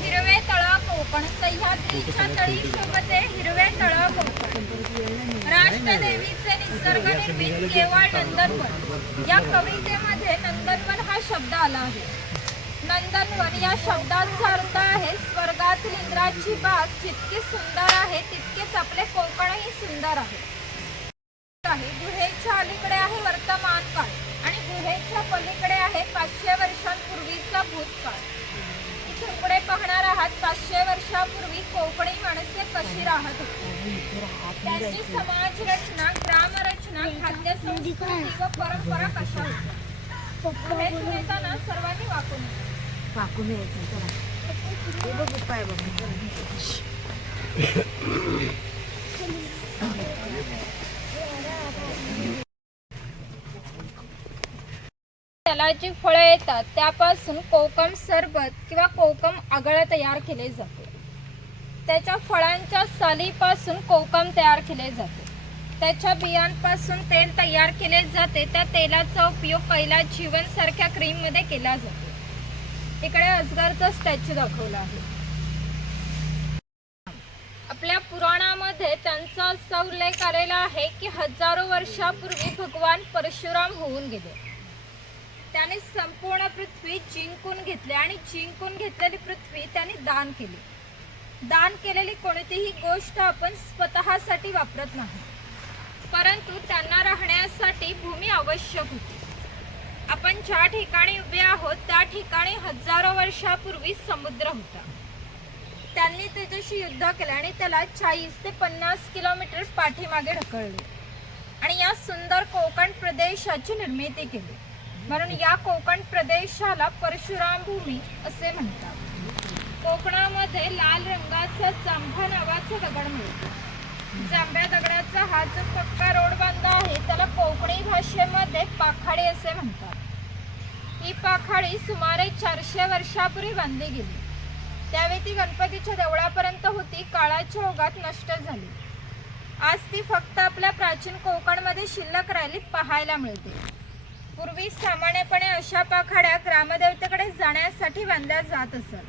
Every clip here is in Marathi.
हिरवे तळ कोकण, सह्याद्रीच्या तळी शोभते हिरवे तळ कोकण. राष्ट्रदेवीचे निसर्ग निर्मित केवळ नंदनवन. या कवितेमध्ये नंदनवन हा शब्द आला आहे. नंदनवन या शब्दाचा अर्थ आहे स्वर्गातील इंद्राची बाग जितकी सुंदर आहे तितकेच आपले कोकणही सुंदर आहे. गुहेच्या अलीकडे आहे वर्तमान काळ आणि गुहेच्या पलीकडे आहे 500 वर्षांपूर्वीचा भूतकाळ. इथून पुढे पाहणार आहात 500 वर्षापूर्वी कोकणी माणसे कशी राहत होती, त्यांची समाज रचना, ग्रामरचना, खाद्य संस्कृती व परंपरा कशा होत्या. हे तुम्ही सर्वांनी वाकून त्याला जी फळं येतात त्यापासून कोकम सरबत किंवा कोकम आगळ तयार केले जाते. त्याच्या फळांच्या सालीपासून कोकम तयार केले जाते. त्याच्या बियांपासून तेल तयार केले जाते. त्या तेलाचा उपयोग कैलास जीवन सारख्या क्रीम मध्ये केला जातो. इकडे अजगरचा स्टॅच्यू दाखवला आहे. आपल्या पुराणामध्ये त्यांचा असा उल्लेख आलेला आहे की हजारो वर्षापूर्वी भगवान परशुराम होऊन गेले. त्याने संपूर्ण पृथ्वी जिंकून घेतली आणि जिंकून घेतलेली पृथ्वी त्यांनी दान केली. दान केलेली कोणतीही गोष्ट आपण स्वतःसाठी वापरत नाही, परंतु त्यांना राहण्यासाठी भूमी आवश्यक होती. आपण ज्या ठिकाणी उभे आहोत त्या ठिकाणी हजारो वर्षापूर्वी समुद्र होता. त्यांनी त्याच्याशी युद्ध केले आणि त्याला 40 ते 50 किलोमीटर पाठीमागे ढकलले आणि या सुंदर कोकण प्रदेशाची निर्मिती केली. म्हणून या कोकण प्रदेशाला परशुराम भूमी असे म्हणतात. कोकणामध्ये लाल रंगाचा जांभा नावाचा दगड मिळतो. जांभ्या दगडाचा हा जो पक्का रोड बांधला आहे त्याला कोकणी भाषेमध्ये पाखाडी असे म्हणतात. ही पाखाडी सुमारे 400 वर्षापूर्वी बांधली गेली. त्यावेळी ती गणपतीच्या देवळापर्यंत होती. काळाच्या ओघात नष्ट झाली. आज ती फक्त आपल्या प्राचीन कोकणमध्ये शिल्लक राहिली पाहायला मिळते. पूर्वी सामान्यपणे अशा पाखाड्या ग्रामदेवतेकडे जाण्यासाठी बांधल्या जात असत.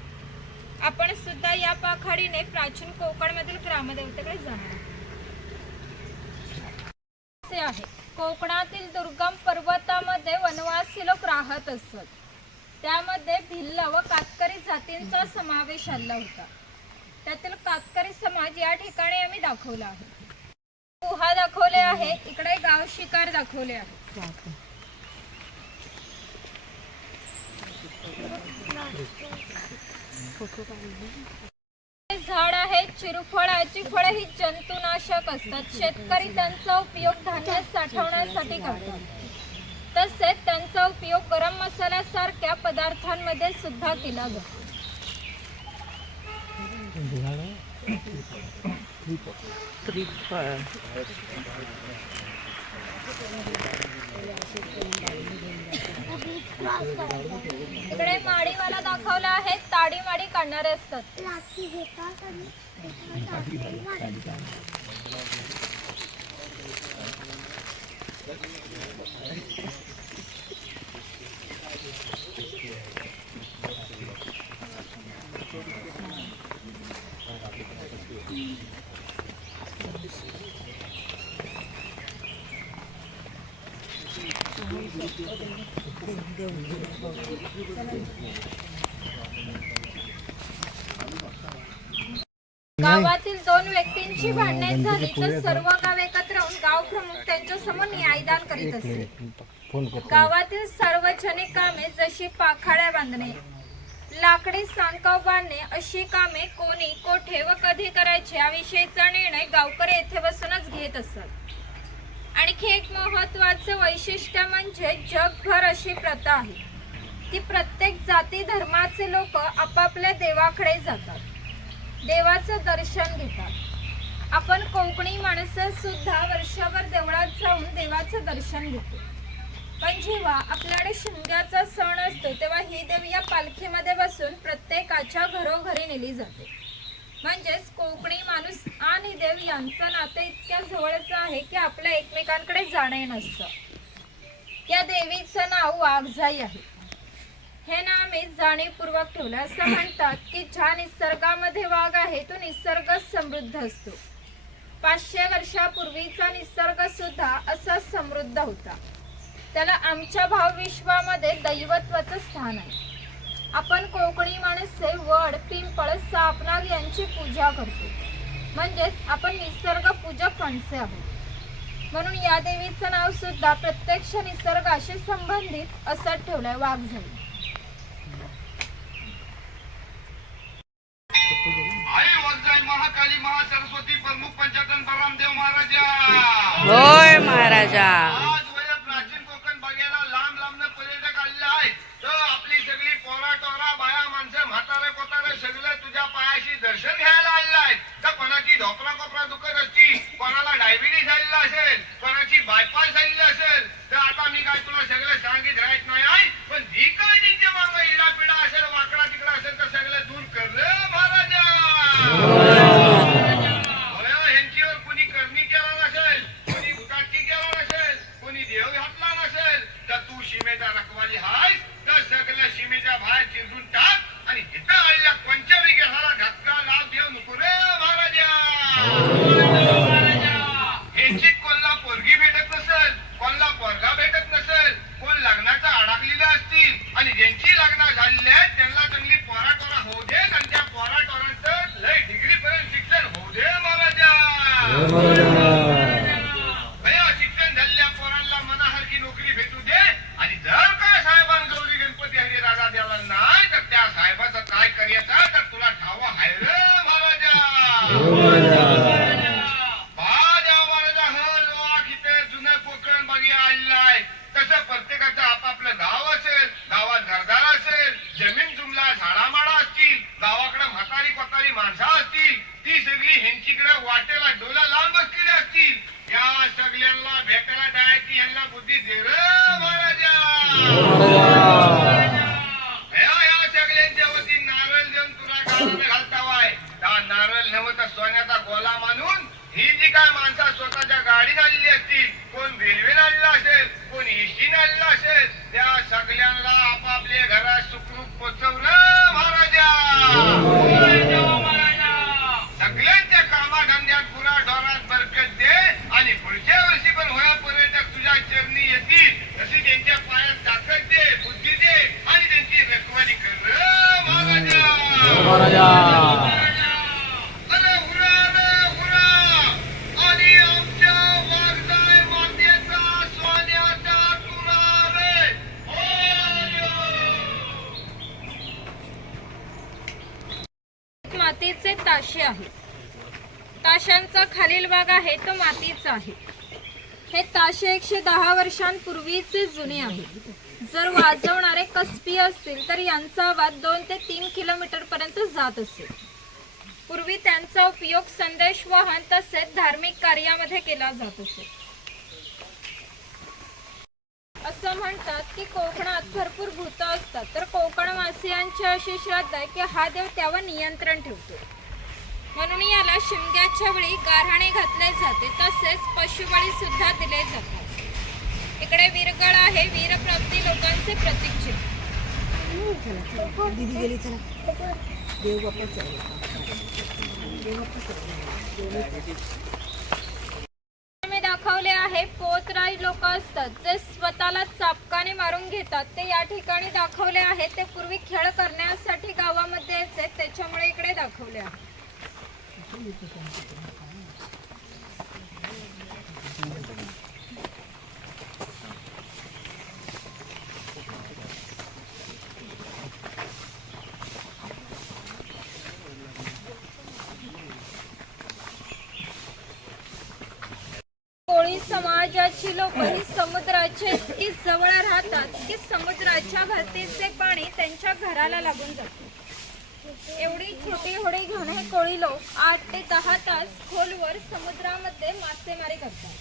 आपण सुद्धा या पाखाडीने प्राचीन कोकणमधील ग्रामदेवतेकडे जाणार आहे. कोकणातील दुर्गम पर्वतामध्ये वनवासी लोक राहत असत. त्यामध्ये भिल्ल व कातकरी जातींचा समावेश आला होता. त्यातील कातकरी समाज या ठिकाणी आम्ही दाखवला आहे. गुहा दाखवले आहे. इकडे गाव शिकार दाखवले आहे. झाड आहे चिरुफळाची फळे ही जंतुनाशक असतात. शेतकरी त्यांचा उपयोग धान्य साठवण्यासाठी करतात. तसेच त्यांचा उपयोग गरम मसाल्यासारख्या पदार्थांमध्ये सुद्धा केला जातो. इकडे माडीवाला दाखवला आहे. ताडी माडी काढणारे असतात. गावातील 2 व्यक्तींची भांडणे झाली तर सर्व गाव एकत्र होऊन गाव प्रमुख त्यांच्या समोर न्यायदान करीत असते. गावातील सार्वजनिक कामे जशी पाखाड्या बांधणे, लाकडी सांडकाव बांधणे अशी कामे कोणी, कोठे व कधी करायचे याविषयीचा निर्णय गावकरी येथे बसूनच घेत असत. आणखी एक महत्त्वाचे वैशिष्ट्य म्हणजे जगभर अशी प्रथा आहे की प्रत्येक जाती धर्माचे लोक आपापल्या देवाकडे जातात, देवाचं दर्शन घेतात. आपण कोकणी माणसं सुद्धा वर्षभर देवळात जाऊन देवाचं दर्शन घेतो. पण जेव्हा आपल्याकडे शिमग्याचा सण असतो तेव्हा ही देवी या पालखीमध्ये बसून प्रत्येकाच्या घरोघरी नेली जाते. म्हणजेच कोकणी माणूस आणि देव यांचं नातं इतक्या जवळचं आहे की आपल्या एकमेकांकडे जाणे नसतं. या देवीचं नाव वाघजाई आहे. हे ना आम्ही जाणीवपूर्वक ठेवलं. असं म्हणतात की ज्या निसर्गामध्ये वाघ आहे तो निसर्ग समृद्ध असतो. 500 वर्षापूर्वीचा निसर्ग सुद्धा असा समृद्ध होता. त्याला आमच्या भावविश्वामध्ये दैवत्वाचं स्थान आहे. आपण कोकणी माणसे वड, पिंपळ, सापनाग यांची पूजा करतो. म्हणजेच आपण निसर्ग पूजक माणसे आहोत. म्हणून या देवीचं नाव सुद्धा प्रत्यक्ष निसर्गाशी संबंधित असं ठेवलंय, वाघझाई. आई वाघजाई महाकाली महासरस्वती प्रमुख पंचायतन बलरामदेव महाराजा. होय महाराजा. आज वय प्राचीन कोकण बघायला लांब लांबनं पर्यटक आलेले आहेत. तर आपली सगळी पोरा टोरा बाया माणसं म्हातारे कोतारे सगळे तुझ्या पायाशी दर्शन घ्यायला आलेले आहेत. तर कोणाची ढोपरा कोपरा दुखत असती, कोणाला डायबिटीस झालेला असेल, कोणाची बायपास झालेली असेल. तर आता मी काय तुला सगळं सांगित राहत नाही आहे, पण जी काय त्यांच्या मागं इडा पिडा असेल, वाकडा तिकडा असेल तर सगळं दूर कर रे महाराजा. ह्यांच्यावर कोणी करणी केला नसेल, कोणी उदाटी केला नसेल, कोणी देव घातला नसेल, तर तू सीमेचा रखवाली हायस. तर सगळं सीमेच्या बाहेर चिंतून टाक आणि इथं आलेल्या पंचविघाला धक्का लाव देऊ नको रे महाराजा. ह्यांची कोणला पोरगी भेटत नसेल, कोणला पोरगा भेटत नसेल, कोण लग्नाचा अडकलेला असतील आणि ज्यांची लग्न झालेली आहेत त्यांना चांगली पोराटोरा होऊ दे आणि त्या पोराटोरांचं लय डिग्री पर्यंत शिक्षण होऊ दे महाराजा. शिक्षण झालेल्या पोरांना मनासारखी नोकरी भेटू दे. आणि जर का साहेबांना गौरी गणपती हरी राजा द्याला नाही तर त्या साहेबाचं काय करायचं तर तुला ठावा आहे रे महाराजा. जुनं कोकण बघिया आलेलं आहे. तसं प्रत्येकाचं आपापलं गाव असेल, गावात घरदार असेल, जमीन जुमला झाडामाडा असतील, गावाकडे म्हातारी कोतारी माणसं असतील, ती सगळी ह्यांचीकडे वाटेला डोला लावून बसलेली असतील. या सगळ्यांना भेटायला जायची यांना बुद्धी दे रे महाराजा. या सगळ्यांच्या वती नारळ देऊन तुला गावाला घालतावाय. त्या नारळ नव्हता तर सोन्याचा गोला मानून ही जी काय माणसं स्वतःच्या गाडीने आलेली असतील, कोण रेल्वेने आलेला असेल, कोण एसटीने आलेला असेल, त्या सगळ्यांना आपापल्या घरात सुखरूप पोचवलं महाराजा. सगळ्यांच्या कामाधंद्यात पुरा ढोरात बरकत दे आणि पुढच्या वर्षी पण होया पर्यटक तुझ्या चरणी येतील तशी त्यांच्या पायात ताकद दे, बुद्धी दे आणि त्यांची रखवाली कर महाराजा. मातीचे ताशे आहेत. ताशांचा खालील भाग आहे तो मातीचा आहे. हे ताशे 110 वर्षांपूर्वीचे जुने आहेत. जर वाजवणारे कसबी असतील तर यांचा आवाज 2 ते 3 किलोमीटर पर्यंत जात असेल. पूर्वी त्यांचा उपयोग संदेश वाहन तसेच धार्मिक कार्यामध्ये केला जात असे. असं म्हणतात की कोकणात भरपूर भूत असतात, तर कोकणवासियांची अशी श्रद्धा आहे की हा देव त्यावर नियंत्रण ठेवतो. म्हणून याला शिमग्याच्या वेळी गारहाणे घातले जाते, तसेच पशुबळी सुद्धा दिले जातात. इकडे वीरगळ आहे, वीरप्राप्ती लोकांचे प्रतीक चिन्ह. मी दाखवले आहे पोतराई लोक असतात जे स्वतःला चापकाने मारून घेतात. ते या ठिकाणी दाखवले आहे. ते पूर्वी खेळ करण्यासाठी गावामध्ये यायचे, त्याच्यामुळे इकडे दाखवले आहे. कोळी समाजाची लोक ही समुद्राच्या इतकी जवळ राहतात की समुद्राच्या भरतीचे पाणी त्यांच्या घराला लागून जाते. एवढी छोटी होडी घेऊन हे कोळी लोक 8 ते 10 तास खोलवर समुद्रामध्ये मासेमारी करतात.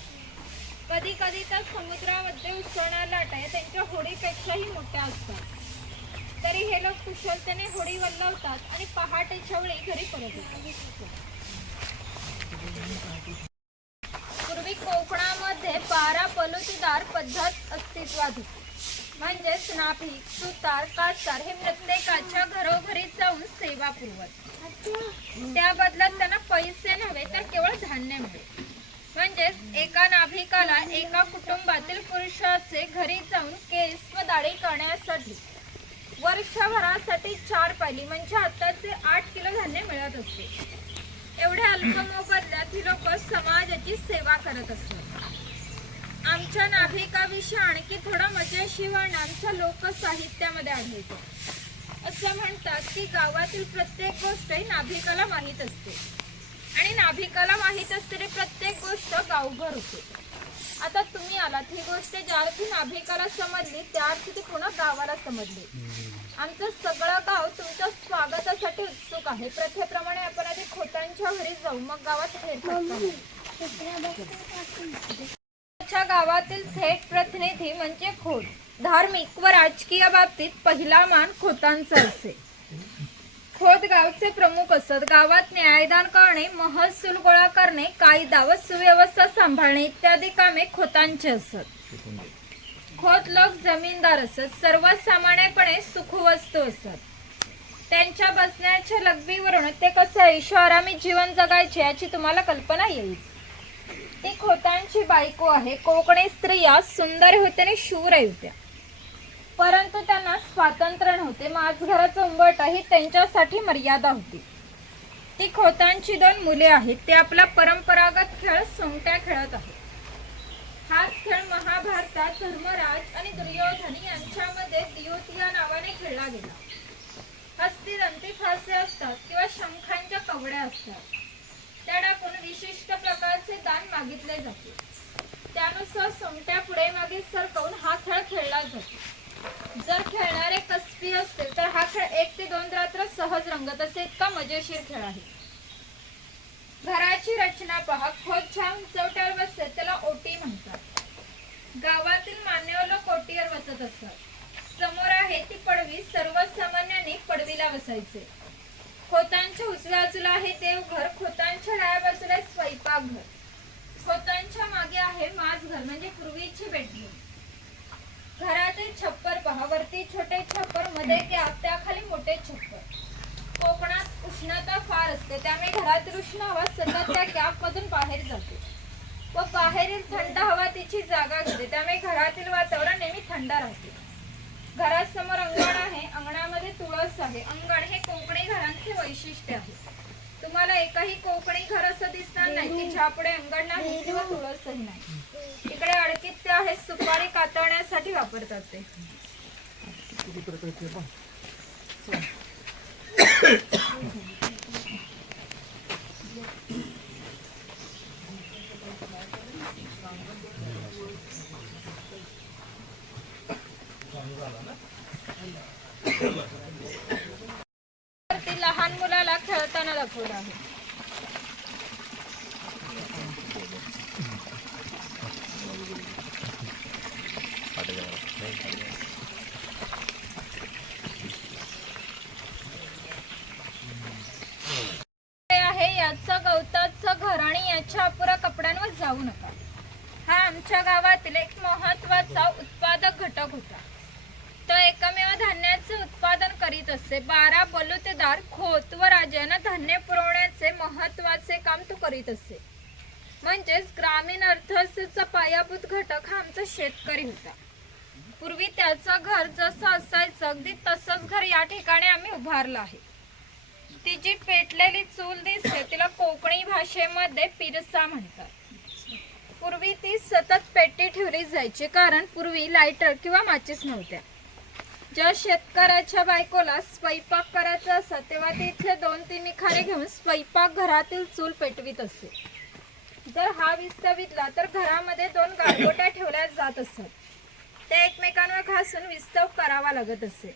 कधी कधी तर समुद्रामध्ये उसळणाऱ्या लाटा त्यांच्या होडीपेक्षाही मोठ्या असतात. तरी हे लोक कुशलतेने होडी वल्लवतात आणि पहाटेच्या वेळी घरी परत येतात. पूर्वी कोकणामध्ये 12 पलुतीदार पद्धत अस्तित्वात होती. म्हणजेच नाभिक, सुतार, कासार हे प्रत्येकाच्या घरोघरी जाऊन सेवा पुरवत. त्या बदल्यात त्यांना पैसे नव्हे तर केवळ धान्य मिळेल. म्हणजेच एका नाभिकाला एका कुटुंबातील पुरुषाचे घरी जाऊन केस व दाढी करण्यासाठी वर्षभरासाठी 4 पायली म्हणजे आताचे 8 किलो धान्य मिळत असते. एवढ्या अल्प मोबदल्यात ही लोक समाजाची सेवा करत असतात. आमच्या नाभिकाविषयी आणखी थोडा मजेशीर आमच्या लोकसाहित्यामध्ये आढळतो. असं म्हणतात की गावातील प्रत्येक गोष्ट ही नाभिकाला माहीत असते आणि नाभिकाला माहीत असलेली प्रत्येक गोष्ट गावभर होते. आता तुम्ही आलात, ही गोष्ट ज्या अर्थी नाभिकाला समजली त्या अर्थी ती पुन्हा गावाला समजली. आमचं सगळं गाव तुमच्या स्वागतासाठी उत्सुक आहे. प्रथेप्रमाणे आपण आधी खोतांच्या घरी जाऊ, मग गावात फेरफटका. गावातील थेट प्रतिनिधी म्हणजे खोत. धार्मिक व राजकीय बाबतीत पहिला मान खोतांचा असे. खोत गावचे प्रमुख असत. गावात न्यायदान करणे, महसूल गोळा करणे, कायदा व सुव्यवस्था सांभाळणे इत्यादी कामे खोतांचे असत. खोत लोक जमीनदार असत. सर्वसामान्यपणे सुखवस्तू असत. त्यांच्या बसण्याच्या लग्बीवरून ते कसे ऐशोआरामी जीवन जगायचे याची तुम्हाला कल्पना येईल. ती खोतांची बायको आहे. कोकणी स्त्रिया सुंदर होत्या आणि शूर होत्या, परंतु त्यांना स्वातंत्र्य नव्हते. माझघराचा उंबरठा ही त्यांच्यासाठी मर्यादा होती. ती खोतांची 2 मुले आहेत. ते आपला परंपरागत खेळ सोंगट्या खेळत आहेत. हाच खेळ महाभारतात धर्मराज आणि दुर्योधन यांच्यामध्ये द्यूत या नावाने खेळला गेला. हस्तिदंती फासे असतात किंवा शंखांच्या कवड्या असतात. त्या टाकून विशिष्ट प्रकारचे दान मागितले जाते. त्यानुसार सोंगट्या पुढे मागे सरकवून हा खेळ खेळला जातो. जर खेळणारे कसबी असतील तर हा खेळ 1 ते 2 रात्र सहज रंगत असे. इतका मजेशीर खेळ आहे. घराची रचना पहा. खोत ज्या उंचवट्यावर बसते त्याला ओटी म्हणतात. गावातील मान्यवर लोक ओटीवर बसत असतात. समोर आहे ती पडवी. सर्वसामान्यांनी पडवीला बसायचे. खोतांच्या उजव्या बाजूला आहे देवघर. खोतांच्या डाव्या बाजूला स्वयंपाकघर. खोतांच्या मागे आहे माझघर म्हणजे पूर्वीची बेडरूम. घराचे छप्पर पहा. वरती छोटे छप्पर, मध्ये गॅप, त्याखाली मोठे छप्पर. कोकणात उष्णता फार असते, त्यामुळे घरातील उष्ण हवा सतत त्या गॅप मधून बाहेर जाते व बाहेरील थंड हवा तिची जागा घेते, त्यामुळे घरातील वातावरण नेहमी थंड राहते. घरासमोर अंगण आहे. अंगणामध्ये तुळस आहे. अंगण हे कोकणी घरांचे वैशिष्ट्य आहे. तुम्हाला एकही कोकणी घर असं दिसणार नाही की ज्यापुढे अंगण नाही किंवा तुळसही नाही. इकडे अडकीत ते आहे. सुपारी कातरण्यासाठी वापरतात ते. लहान मुलाला खेळताना दाखवलं आहे. याचं गवताचं घर आणि याच्या अपुऱ्या कपड्यांवर जाऊ नका. हा आमच्या गावातील एक महत्वाचा उत्पादक घटक होता. तो एकमेव धान्याचे उत्पादन करीत असे. 12 बलुतेदार खोत व राजांना धान्य पुरवण्याचे महत्वाचे काम तो करीत असे. म्हणजेच ग्रामीण अर्थव्यवस्थेचा पायाभूत घटक हा आमचा शेतकरी होता. पूर्वी त्याचं घर जसं असायचं अगदी तसंच घर या ठिकाणी आम्ही उभारलं आहे. ती जी पेटलेली चूल दिसते तिला कोकणी भाषेमध्ये पिरसा म्हणतात. पूर्वी ती सतत पेटी ठेवली जायची, कारण पूर्वी लायटर किंवा माचीस नव्हत्या. ज्या शेतकऱ्याच्या बायकोला स्वयंपाक करायचा असत तेव्हा ती इथले 2-3 निखारे घेऊन स्वयंपाक घरातील चूल पेटवीत असे. जर हा विस्तवितला तर घरामध्ये 2 गारगोट्या ठेवल्या जात असत. त्या एकमेकांवर घासून विस्तव करावा लागत असे.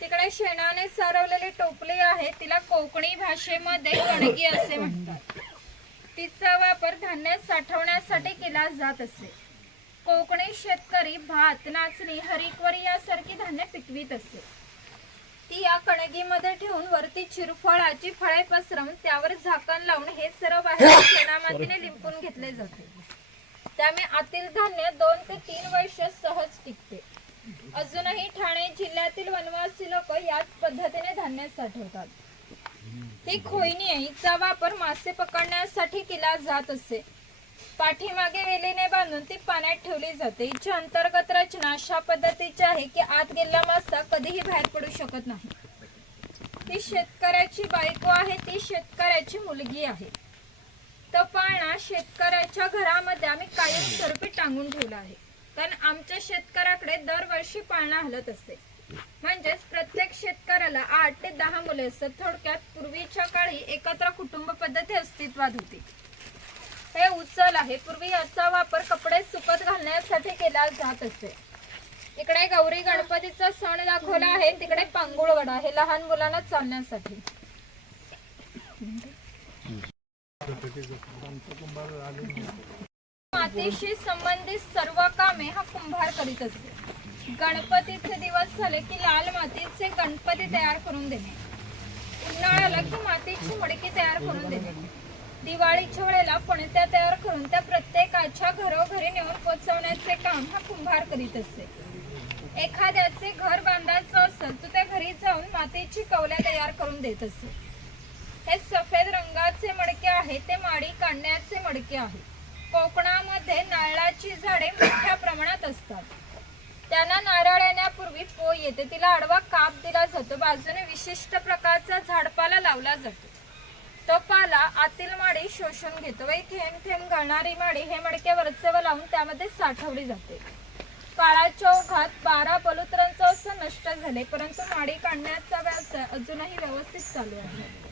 तिकडे शेणाने सारवलेली टोपली आहे, तिला कोकणी भाषेमध्ये कणगी असे म्हणतात. तिचा वापर धान्य साठवण्यासाठी केला जात असे. कोकणी शेतकरी भात, नाचणी, हरिकवरी यासारखी धान्य पिकवीत असे. ती या कणगीमध्ये ठेवून वरती चिरफळाची फळे पसरवून त्यावर झाकण लावून हे सर्व बाहेर शेणामातीने लिंपून घेतले जाते. त्यामुळे आतील धान्य 2 ते 3 वर्ष सहज टिकते. अजूनही ठाणे जिल्ह्यातील वनवासी लोक याच पद्धतीने धान्य साठवतात. ही खोईनी आहे, हिचा वापर मासे पकडण्यासाठी केला जात असे. पाठीमागे वेलीने बांधून ती पाण्यात ठेवली जाते. हिची अंतर्गत रचना अशा पद्धतीची आहे की आत गेलेला मासा कधीही बाहेर पडू शकत नाही. ती शेतकऱ्याची बायको आहे, ती शेतकऱ्याची मुलगी आहे. तो पाळणा शेतकऱ्याच्या घरामध्ये आम्ही कायमस्वरूपी टांगून ठेवला आहे, कारण आमच्या शेतकऱ्याकडे दरवर्षी पाळणा हलत असते. म्हणजेच प्रत्येक शेतकऱ्याला 8 ते 10 मुले असतात. थोडक्यात पूर्वीच्या काळी एकत्र कुटुंब पद्धती अस्तित्वात होती. हे उचल आहे. पूर्वी याचा वापर कपडे सुकत घालण्यासाठी केला जात असे. इकडे गौरी गणपतीचा सण दाखवला आहे, तिकडे पांगुळगड आहे लहान मुलांना चालण्यासाठी. मातीशी संबंधित सर्व कामे हा कुंभार करीत असे. गणपतीचे दिवस झाले की लाल मातीचे गणपती तयार करून देणे, उन्हाळ्याला की मातीची मडकी तयार करून देणे, दिवाळीच्या वेळेला पणत्या तयार करून त्या प्रत्येकाच्या घरोघरी नेऊन पोचवण्याचे काम हा कुंभार करीत असे. एखाद्याचे घर बांधायचं असेल तर त्या घरी जाऊन मातीची कौल्या तयार करून देत असे. हे सफेद रंगाचे मडके आहे, ते माडी काढण्याचे मडके आहे. कोकणामध्ये नारळाची झाडे मोठ्या प्रमाणात असतात. त्यांना नारळ येण्यापूर्वी पोय येते, तिला आडवा काप दिला जातो. बाजूने विशिष्ट प्रकारचा झाडपाला लावला जातो. तो पाला आतील माडी शोषून घेतो व थेंब थेंब गळणारी माडी हे मडके वरचेवर लावून त्यामध्ये साठवली जाते. काळाच्या ओघात 12 बलुतेरांचे असं नष्ट झाले, परंतु माडी काढण्याचा व्यवसाय अजूनही व्यवस्थित चालू आहे.